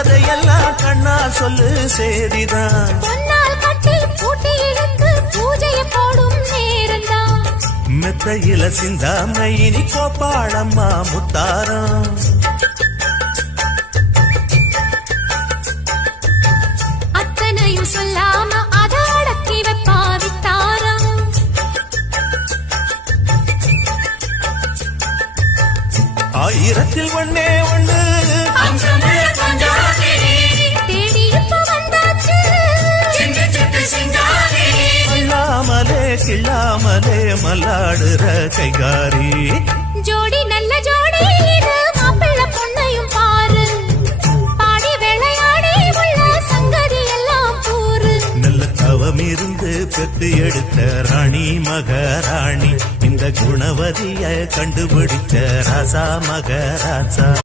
கதையெல்லாம் கண்ணா சொல்லு சேதிதான் மெத்தையில சிந்தாம இனி கோப்பாடம்மா முத்தாரம் அத்தனையும் சொல்லாம அடக்கி வைப்பா வித்தாரம் ஆயிரத்தில் ஒன்னே ஒண்ணு தேடி இப்ப வந்தாச்சு சொல்லாமலே கிள்ளாமலே மல்லாடுற கைகாரி ஜோடி நல்ல ஜோடி இது மாப்பிள்ள பொண்ணையும் பாரு பாடி விளையாடி உள்ள சங்கதி எல்லாம் கூறு நல்ல தவம் இருந்து பெத்து எடுத்த ராணி மகாராணி இந்த குணவதிய கண்டுபிடிச்ச ராசா மகராசா